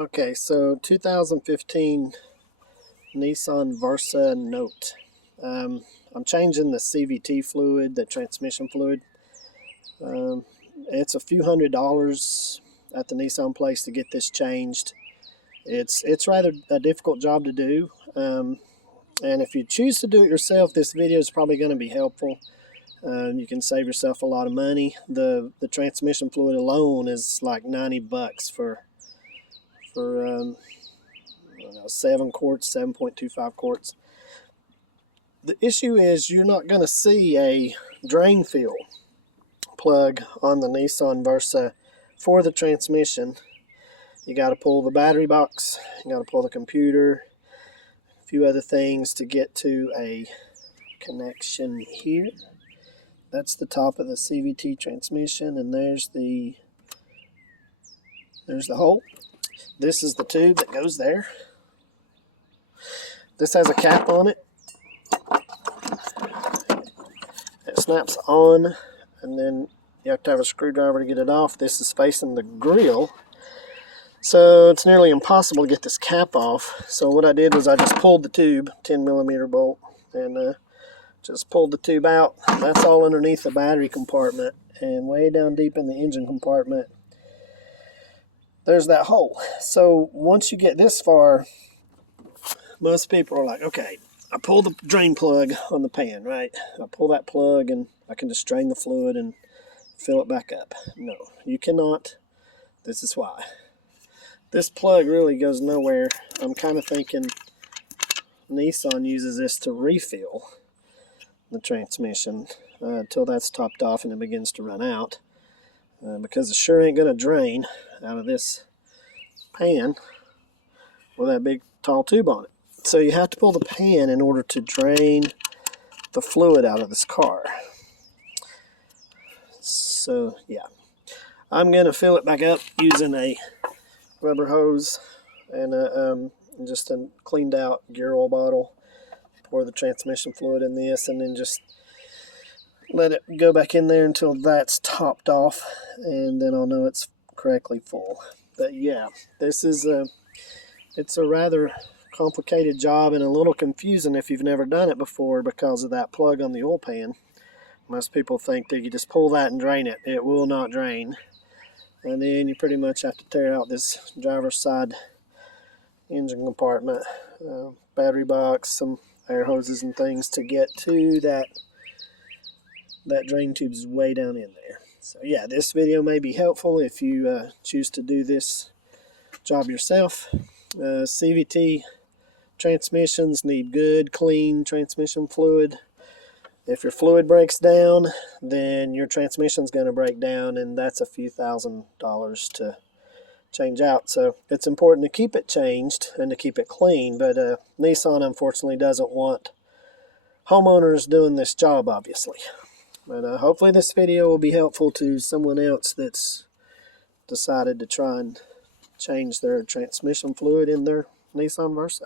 Okay, so 2015 Nissan Versa Note. I'm changing the CVT fluid, the transmission fluid. It's a few $100s at the Nissan place to get this changed. It's rather a difficult job to do, and if you choose to do it yourself, this video is probably going to be helpful. You can save yourself a lot of money. The transmission fluid alone is like $90 for 7 quarts, 7.25 quarts. The issue is you're not going to see a drain fill plug on the Nissan Versa for the transmission. You got to pull the battery box, you got to pull the computer, a few other things to get to a connection here. That's the top of the CVT transmission, and there's the hole. This is the tube that goes there. This has a cap on it. It snaps on, and then you have to have a screwdriver to get it off. This is facing the grill, so it's nearly impossible to get this cap off. So what I did was I just pulled the tube, 10mm bolt, and just pulled the tube out. That's all underneath the battery compartment, and way down deep in the engine compartment there's that hole. So once you get this far, most people are like, okay, I pull the drain plug on the pan, right? I pull that plug and I can just drain the fluid and fill it back up. No, you cannot. This is why. This plug really goes nowhere. I'm kind of thinking Nissan uses this to refill the transmission until that's topped off and it begins to run out, because it sure ain't going to drain out of this pan with that big tall tube on it. So you have to pull the pan in order to drain the fluid out of this car. So yeah, I'm going to fill it back up using a rubber hose and just a cleaned out gear oil bottle. Pour the transmission fluid in this and then just let it go back in there until that's topped off, and then I'll know it's correctly full. But yeah, this is it's a rather complicated job and a little confusing if you've never done it before because of that plug on the oil pan. Most people think that you just pull that and drain it. It will not drain. And then you pretty much have to tear out this driver's side engine compartment, battery box, some air hoses and things to get to that drain tube's way down in there. So yeah, this video may be helpful if you choose to do this job yourself. CVT transmissions need good, clean transmission fluid. If your fluid breaks down, then your transmission's going to break down, and that's a few $1,000s to change out. So it's important to keep it changed and to keep it clean, but Nissan unfortunately doesn't want homeowners doing this job, obviously. But hopefully this video will be helpful to someone else that's decided to try and change their transmission fluid in their Nissan Versa.